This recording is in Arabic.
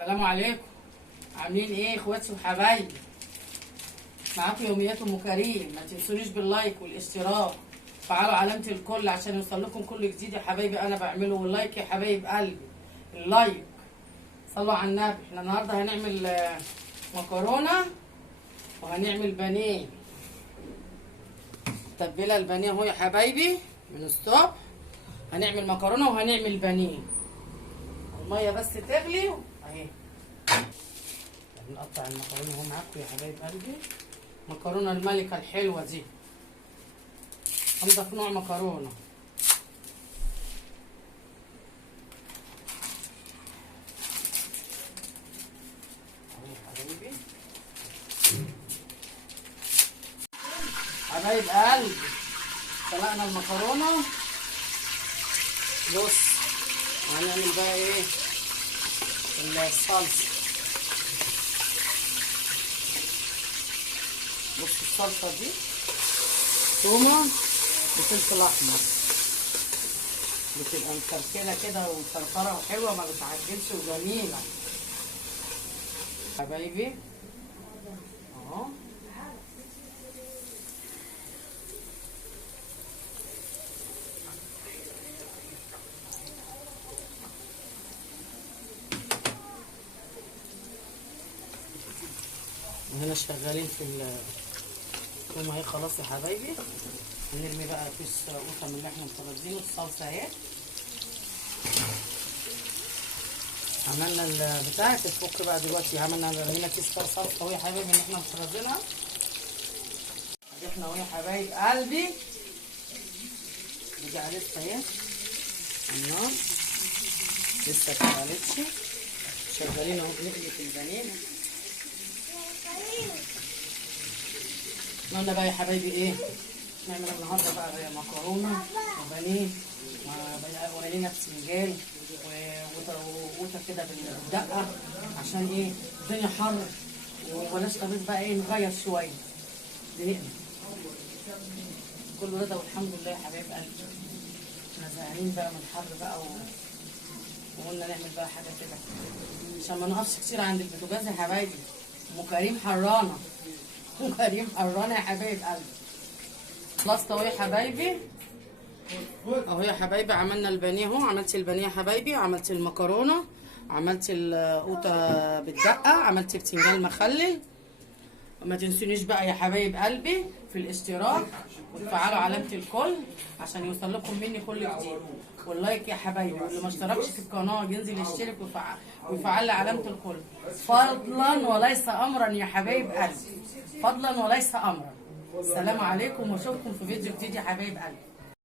السلام عليكم. عاملين ايه اخواتي وحبايبي؟ معاكم يوميات ام كريم. ما تنسونيش باللايك والاشتراك، فعلوا علامه الكل عشان يوصل لكم كل جديد يا حبايبي انا بعمله. واللايك يا حبايب قلبي، اللايك. صلوا على النبي. احنا النهارده هنعمل مكرونه وهنعمل بانيه. تبله البانيه اهو يا حبايبي من الصبح. هنعمل مكرونه وهنعمل بانيه. الميه بس تغلي اهي. نقطع المكرونه اهو معاكم يا حبايب قلبي. مكرونه الملكه الحلوه دي، انضف نوع مكرونه. اهو يا حبايبي. حبايب قلبي سلقنا المكرونه. بص هنعمل بقى ايه؟ الصلصه. بص الصلصه دي تومه وفلفل احمر، بتبقى مكركله كده ومفرفره وحلوه، ما بتعجنش وجميله حبايبي اهو. وهنا شغالين في الثوم اهي. خلاص يا حبايبي هنرمي بقى كيس قوطه من اللي احنا مفردينه. الصلصه اهي. عملنا البتاع تتفك بقى دلوقتي. عملنا هنا كيس صلصه اهو يا حبايبي ان احنا مفردينها. احنا اهو يا حبايب قلبي. رجع لسه اهي النار لسه اتشعلتش. شغالين اهو بنقلي في البانيه. قلنا بقى يا حبايبي ايه نعمل النهارده بقى مكرونه وبانيه ولينا بتنجان وقوطه كده بالدقه. عشان ايه؟ الدنيا حر وبلاش طبيخ بقى ايه، نغير شويه دقيقنا. كله رضا والحمد لله يا حبايب قلبي. احنا زهقانين بقى من الحر بقى وقلنا نعمل بقى حاجه كده عشان ما نقفش كتير عند البوتاجاز يا حبايبي. ام كريم حرانه. ام كريم حرانه يا حبايب قلبي. خلصت اهو يا حبايبي. اهو يا حبايبي عملنا البانيه اهو. عملت البانيه يا حبايبي، عملت المكرونه، عملت القوطه بالدقه، عملت البتنجان مخلل. ما تنسونيش بقى يا حبايب قلبي في الاشتراك وتفعلوا علامه الكل عشان يوصل لكم مني كل جديد. واللايك يا حبايبي، واللي ما اشتركش في القناه ينزل يشترك ويفعل لي علامه الكل. فضلا وليس امرا يا حبايب قلبي، فضلا وليس امرا. السلام عليكم واشوفكم في فيديو جديد يا حبايب قلبي.